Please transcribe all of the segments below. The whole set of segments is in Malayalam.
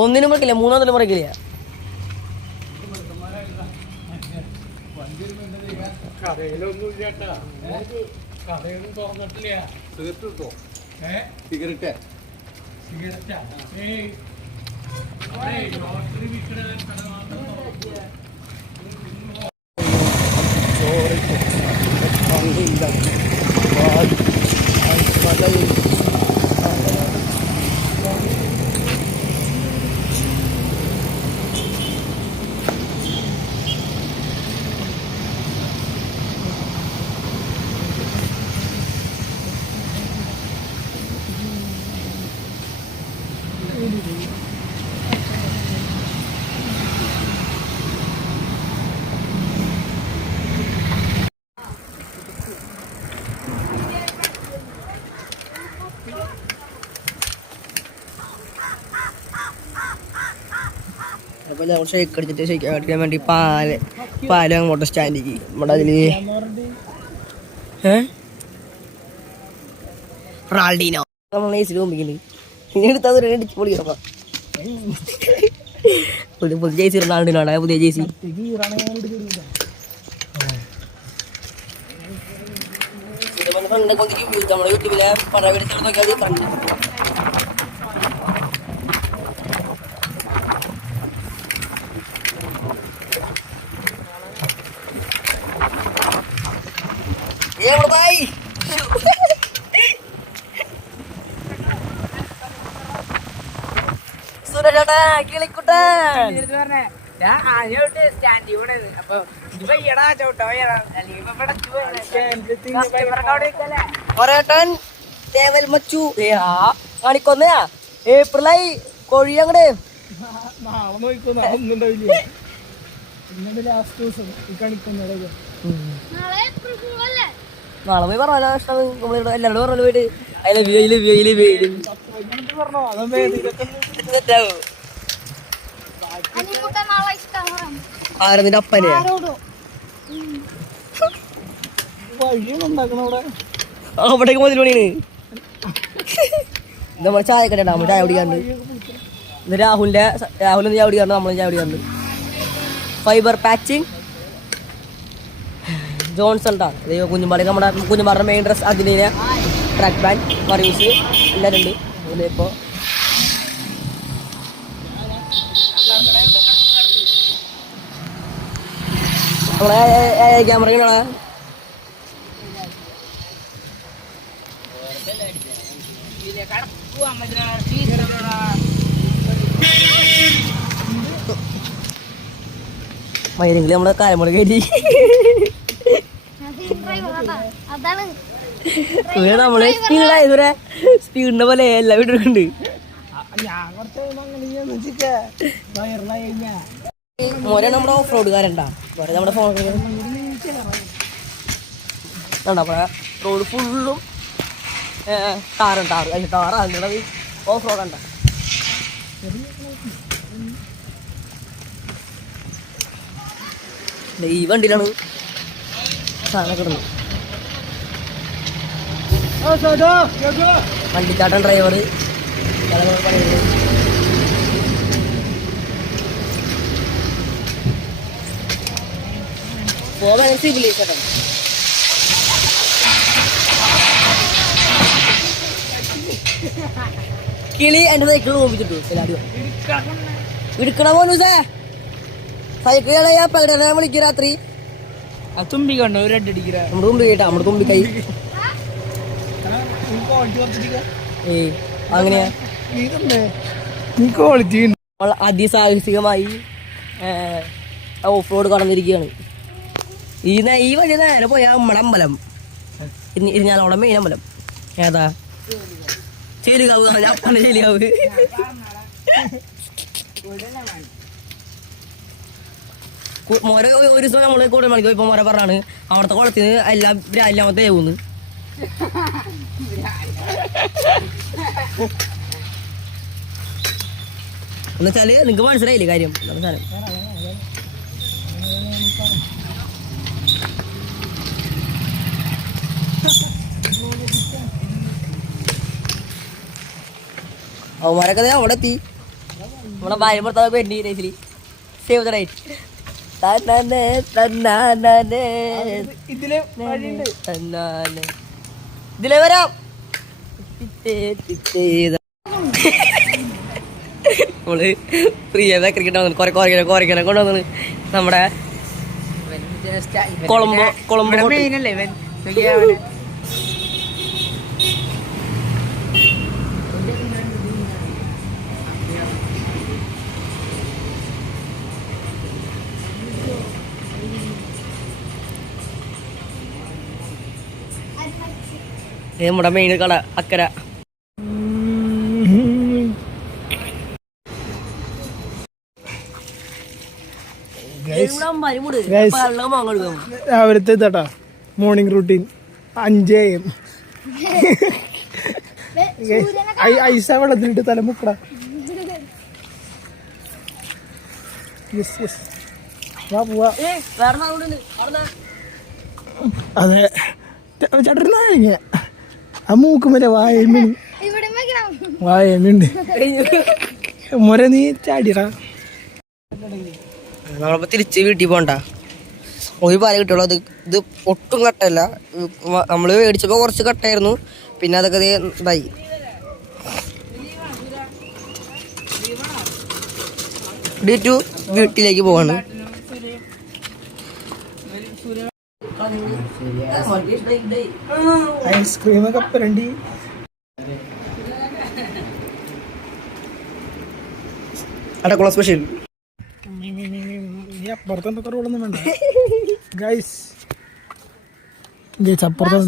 ഒന്നിനും പറക്കില്ല, മൂന്നാമതിലും പറക്കില്ല. കടയിലൊന്നും ചേട്ടാ, കടയൊന്നും തുറന്നിട്ടില്ല. സിഗരറ്റ് സിഗരറ്റാ ലോട്ടറി വിൽക്കണ കട മാത്രം അപ്പോൾ ഞങ്ങൾ ഷേക്ക് അടിച്ചിട്ട് ഷേക്ക് അടിക്കാൻ വേണ്ടി പാല് അങ്ങോട്ട് സ്റ്റാൻഡിക്ക് നമ്മുടെ അതിൽ റാൾഡീനോ നമ്മൾ ഏസിൽ കൊമ്പിക്കുന്നുണ്ട്. ഇനി എടുത്താൽ ഒരു അടിച്ച് പൊളി കിടക്കാം. പുതിയ ജേസി റാൾഡീനോടാ, പുതിയ ജേസി. നമ്മുടെ യൂട്യൂബിലെ പല വീഡിയോസ് നോക്കിയാൽ കണ്ടു. Bye. Sudah datang, kilikutan. Ya, ayo deh stand di mana? Apa? Juga iya dah, jauh tahu ya. Lima pada cuy. Orang tewel macu. Ya, kali kau ni ya? Perlai Korea ngade. Nah, mau ikut nak mungkin dah ini. Ini dah last tuh, ikan ikut nak lagi. നാളെ പോയി പറഞ്ഞ എല്ലാവരോടും പറഞ്ഞു പോയിട്ട് ആരതിന്റെ അപ്പനെയാ അവിടേക്ക് മുതൽ പണിയാണ്. നമ്മൾ ചായ കട നമ്മൾ ചായ കുടിക്കാറുണ്ട്. രാഹുലിന് ചായ കുടിക്കാറുണ്ട്, നമ്മളും ചായ കുടിക്കാറുണ്ട്. ഫൈബർ പാച്ചിങ് ജോൺസൺ ടാ കുഞ്ഞുമ്പാടി, നമ്മുടെ കുഞ്ഞുമ്പാടിന്റെ മെയിൻ ഡ്രസ് അതിനെ ട്രാക്ക് ബാൻഡ് മറിയൂസ് എല്ലാവരും ഉണ്ട്. അതിലിപ്പോൾ നമ്മളെ ക്യാമറകളാ മയിലെങ്കിലും നമ്മളെ കാലമുറ കയറ്റി നമ്മള് സ്പീഡിന്റെ പോലെ എല്ലാ വീട്ടിലുണ്ട്. മോരെ നമ്മുടെ ഓഫ് റോഡുകാരണ്ടാ, നമ്മുടെ ഫോൺ റോഡ് ഫുള്ളും ടാറാണ് ഓഫ് റോഡുണ്ട. ഈ വണ്ടിയിലാണ് സാധനം കിടന്നു. വണ്ടിക്കാട്ടൻ ഡ്രൈവർ പോകാൻ സിവിലൈസേഷൻ കിളി എൻ്റെ സൈക്കിൾ നോക്കിച്ചിട്ടു എടുക്കണ പോലു സൈക്കിൾ പ്രകടനം വിളിക്കും രാത്രി. തുമ്പി കണ്ടോ ഒരു അടിടിക്കുക നമ്മുടെ തുമ്പി കേട്ടാ, നമ്മുടെ തുമ്പി കൈ അങ്ങനെയാ. അതിസാഹസികമായി ഓഫ് റോഡ് കടന്നിരിക്കുകയാണ്. ഈ വഴി നേരെ പോയാ നമ്മുടെ അമ്പലം ഇരിഞ്ഞാലോടെ മെയിൻ അമ്പലം ഏതാ? ചേലുകാവ്. അപ്പന്റെ ചേലുകാവ്. മോരെ ഒരു ദിവസം നമ്മള് കൂടുതൽ മണിക്ക് പോയപ്പോ മോരെ പറഞ്ഞാണ് അവിടുത്തെ കുളത്തിന് എല്ലാം രാവിലെ തേവുന്ന്. എന്നുവെച്ചാല് നിങ്ങക്ക് മനസ്സിലായില്ലേ കാര്യം? സാധനം അവന്മാരൊക്കെ അവിടെ എത്തി. നമ്മളെ ഭാര്യ ഭർത്താവ് പെണ്ണി നൈസിലി സേവ് ദ ഡേറ്റ്. ഇതിലെ വരാം. നമ്മള് പ്രിയ ക്രിക്കറ്റ് കുറയ്ക്കണം കൊണ്ടുവന്നത് നമ്മുടെ കൊളംബോ നമ്മുടെ മെയിൻ കട അക്കര. രാവിലത്തെ ഇതാട്ടാ മോർണിംഗ് റൂട്ടീൻ 5 AM. ഐസ വെള്ളത്തിലിട്ട് തലമുക്കട. അതെ ചേട്ടനാ ആ മൂക്കുമല്ലേ വായമ്മയുണ്ട് മുര നീ ചാടിയടാ. നമ്മളിപ്പോ തിരിച്ച് വീട്ടിൽ പോകണ്ട. ഒരു പാല കിട്ടുള്ളൂ. ഇത് ഒട്ടും കട്ടല്ല. നമ്മള് മേടിച്ചപ്പോ കുറച്ച് കട്ടായിരുന്നു. പിന്നെ അതൊക്കെ ഇതായി. വീട്ടിലേക്ക് പോവാണ്. ഐസ്ക്രീം കപ്പരണ്ടി അടക്കുള സ്പെഷ്യൽ. അപ്പുറത്തെ റോളൊന്നും വേണ്ട ഗൈസ്. അപ്പുറത്തെ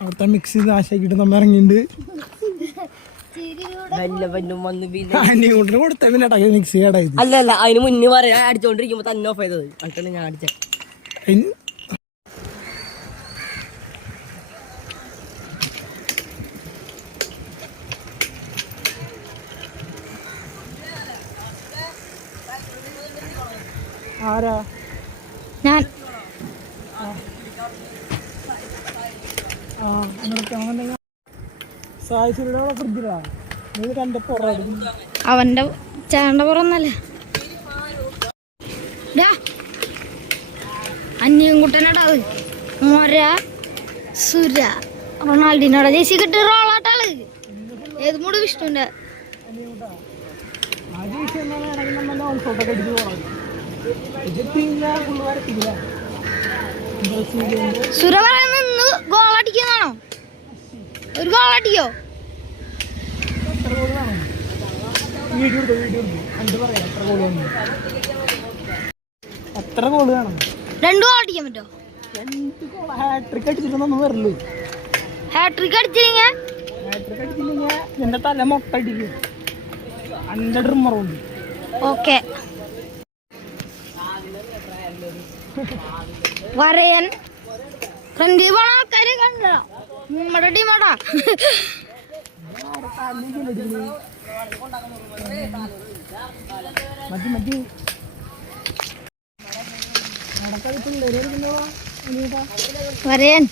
അവിടുത്തെ മിക്സി നാശാക്കിട്ട് നമ്മ ഇറങ്ങിണ്ട്. കൊടുത്ത പിന്നെ മിക്സി കേടായത്. അല്ല അതിന് മുന്നേ പറയാ അടിച്ചോണ്ടിരിക്കുമ്പോ തന്നെ ഓഫ് ചെയ്തത്. എന്നിട്ടാണ് ഞാൻ അടിച്ചത്. ആരാ ഞാൻ അവന്റെ ചേണ്ട പുറന്നല്ല അന്യൻകുട്ടനടാ മൊര സുര റൊണാൾഡിനോടെ ജേസി കിട്ടി റോളാട്ടാള് ഏത് മൂട് വിഷ്ണുന്റെ സുര പറയുന്ന ഗോളടിക്കുന്നതാണോ? ഒരു ഗോളടിക്കോ? എത്ര ഗോള് കാണും? 2 ഗോൾ അടിക്കാൻ പറ്റോ? ഹാട്രിക് അടിച്ചിട്ടൊന്നും വരില്ല. ഹാട്രിക് അടിച്ചില്ലെങ്കിൽ എന്റെ തല മൊട്ട അടിക്കും. 100 ഡ്രിമ്മറുണ്ട്. ഓക്കെ വരയൻ ഫ്രണ്ടിൽ പോണ ആൾക്കാരെ കണ്ടോ? നമ്മുടെ ടീമോടാ. വരയൻ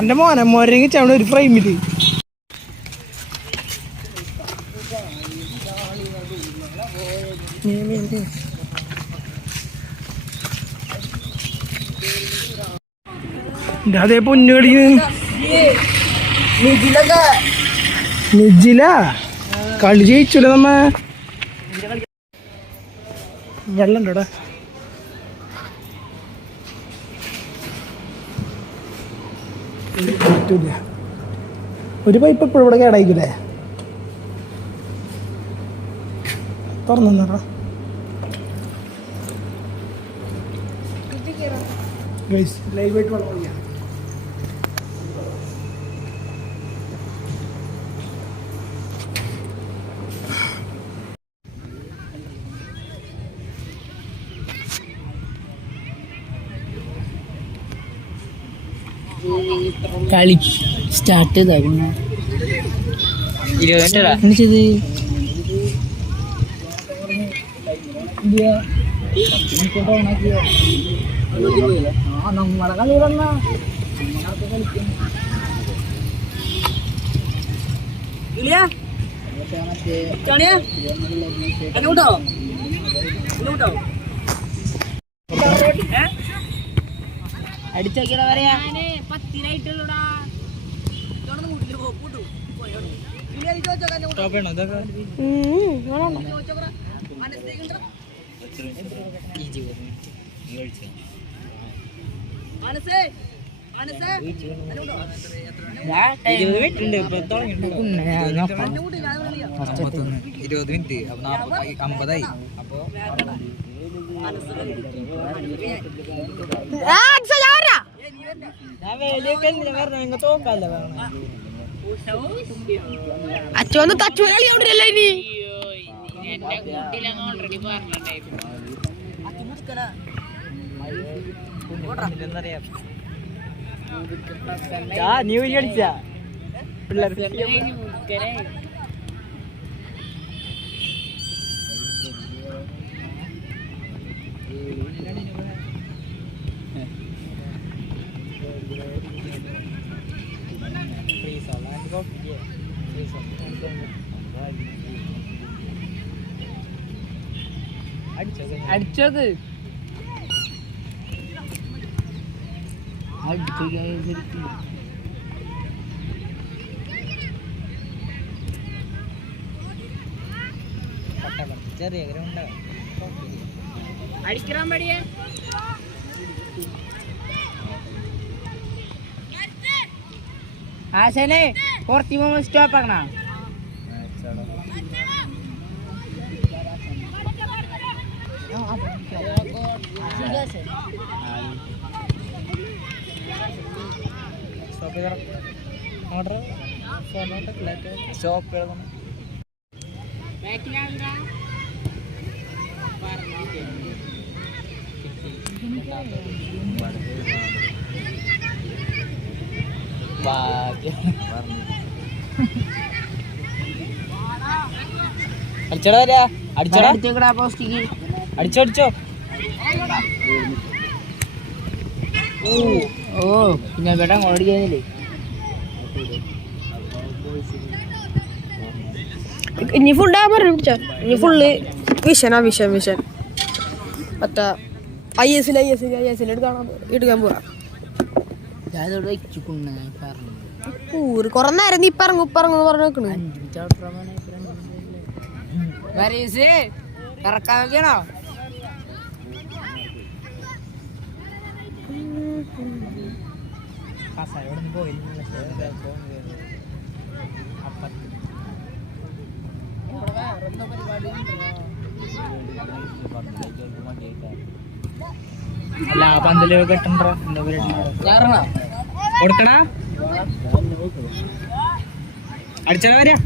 എന്റെ മോനെ മൊരങ്ങി ചവണ ഒരു ഫ്രെയിമില് അതേ പൊന്നുകളി നിജില കളി ജയിച്ചല്ലോ നമ്മ. വെള്ളം ഉണ്ടോടാ? ഒരു പൈപ്പ് എപ്പോഴും ഇവിടെ കേടായിക്കൂലേ? തുറന്നു ലൈവായിട്ട് വെള്ളം ഒഴിക്കാം. കളി സ്റ്റാർട്ട് ചെയ്തായിരുന്നു. നമ്മളെ കളി വന്നാ കളിക്കും. അടിച്ചോക്കിയാ പറയാ അച്ഛന്ന് തച്ചു കളി അവിടെയല്ല ഇനി നീ കളിച്ച പിള്ളേർ അടിച്ചോക്ക് ചെറിയ ഗ്രൗണ്ട് അടിക്കാൻ പടിയേ ആശാനെ കുറച്ച് പോകുമ്പോൾ സ്റ്റോപ്പ് ആക്കണ സ്റ്റോപ്പ് അടിച്ചോടാ വരാ അടിച്ചോടാ അടിച്ചോക്കടാ പോസ്റ്റിക്ക് അടിച്ചോ അടിച്ചോ ഓ പിന്നെ വേട്ടം ഓടിക്കുന്നില്ലേ ഇനി ഫുള്ളാ പറഞ്ഞു പിടിച്ചോ ഇനി ഫുള്ള് വിഷനാ വിഷൻ മറ്റേ IS-ൽ എടുക്കാൻ പോവാ ഞാനോട് വെച്ചിക്കുന്ന പറഞ്ഞു കൊറേ നേരം നീ ഇപ്പറങ്ങും പറഞ്ഞു വെക്കണു കറക്കാൻ വെക്കണോ അല്ല പന്തല് കെട്ടണ്ട കൊടുക്കണ അടിച്ചോടാ വരാ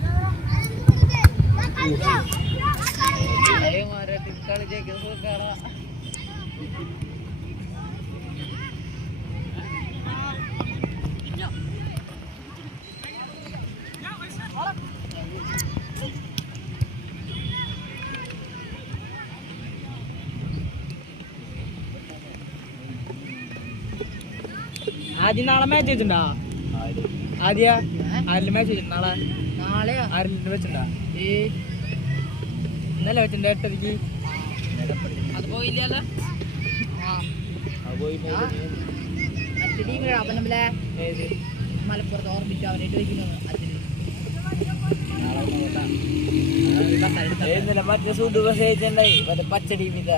ആദ്യം നാളെ മാച്ച് വെച്ചിട്ടുണ്ടാ ആദ്യ ആരിലും മാച്ച് വെച്ചിട്ടുണ്ട് നാളെ ആരിലും വെച്ചിട്ടുണ്ടാ ഇന്നലെ വെച്ചിട്ടുണ്ട് 8:30 അത് പോയില്ലല്ലോ മലപ്പുറത്ത് ഓർമ്മിച്ചു അവനായിട്ട് വയ്ക്കുന്നു മറ്റേ സുഡു ബസ്സുണ്ടായി പച്ചടി മിത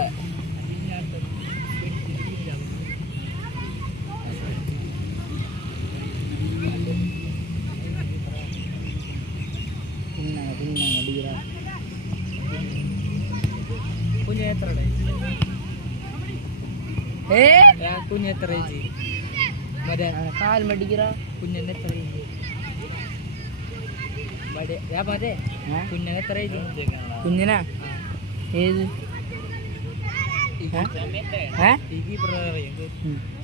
കുഞ്ഞെത്ര കാൽ മടിക്കറ കുഞ്ഞെന്നെ എത്ര കുഞ്ഞിനെ എത്ര കുഞ്ഞിനാ ഏത്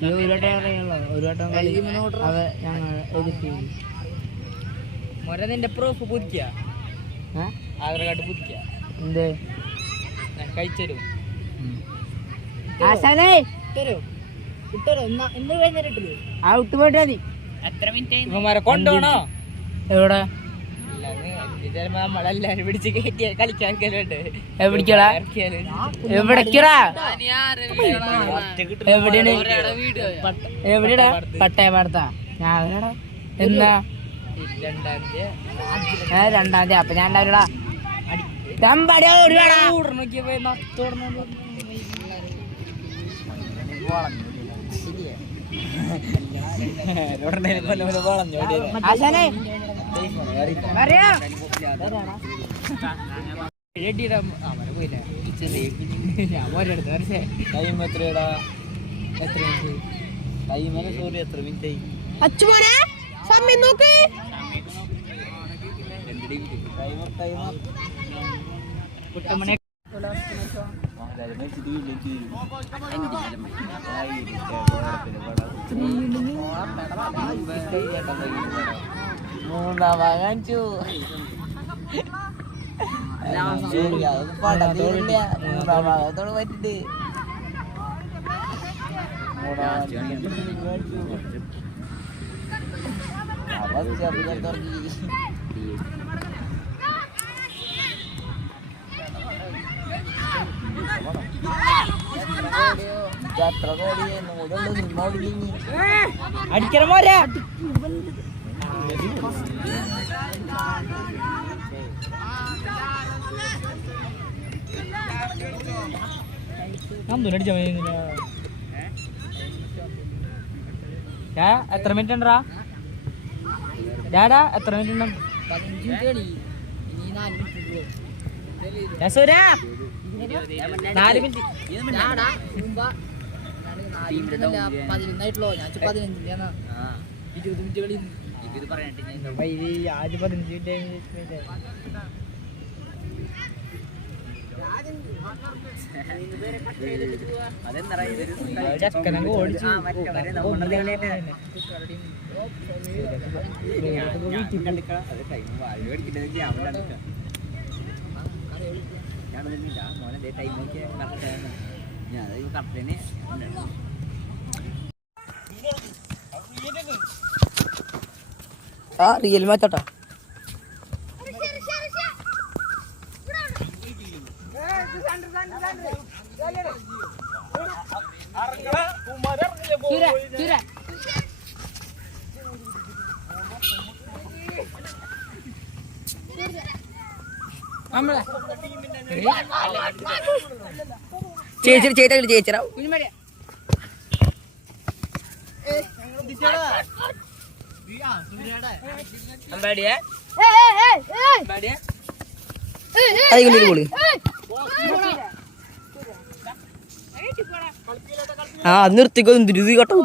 ഒരു വട്ടം അറിയാമല്ലോ ഒരു വട്ടം കളി ഞങ്ങൾ എതിർത്തി മൊര നിന്റെ പ്രൂഫ് പുതുക്കിയ ആധാർ കാർഡ് പുതുക്കിയ എന്ത് ഞാൻ കഴിച്ചു തരും ആശാനേ തരും ആ വിട്ടു പോയിട്ട് മതി. ഇവന്മാരെ കൊണ്ടുപോണോ എവിടെ നമ്മളെല്ലാരും പിടിച്ച് കയറ്റി കളിക്കാൻ എവിടേക്കടാ എവിടേക്കടാ എവിടെയാണ് എവിടെയാടാ പട്ടയപാടത്താ ഞാനടാ എന്നാ 2-ാം തീയതി അപ്പൊ ഞാൻ ഉണ്ടാവില്ലടാ അച്ചുമോനെ സമയം നോക്ക്. വാങ്ങിച്ചു പടത്തോട് പറ്റിട്ട് അടിക്കണം പോരാ എത്ര മിനിറ്റ് ഉണ്ടാ ഡാഡാ എത്ര മിനിറ്റ് ഉണ്ടോ 4 മിനിറ്റ് 11 ഞാൻ 15 മിനിറ്റ് കളി ആദ്യം 15 മിനിറ്റ് ചക്കനൊക്കെ ഓടിച്ചു ആ റിയൽ മാച്ചാട്ടാ ചേച്ചി ചേച്ചിരാ അതിൽ ആ നിർത്തിക്കോ ധൃതി കേട്ടോ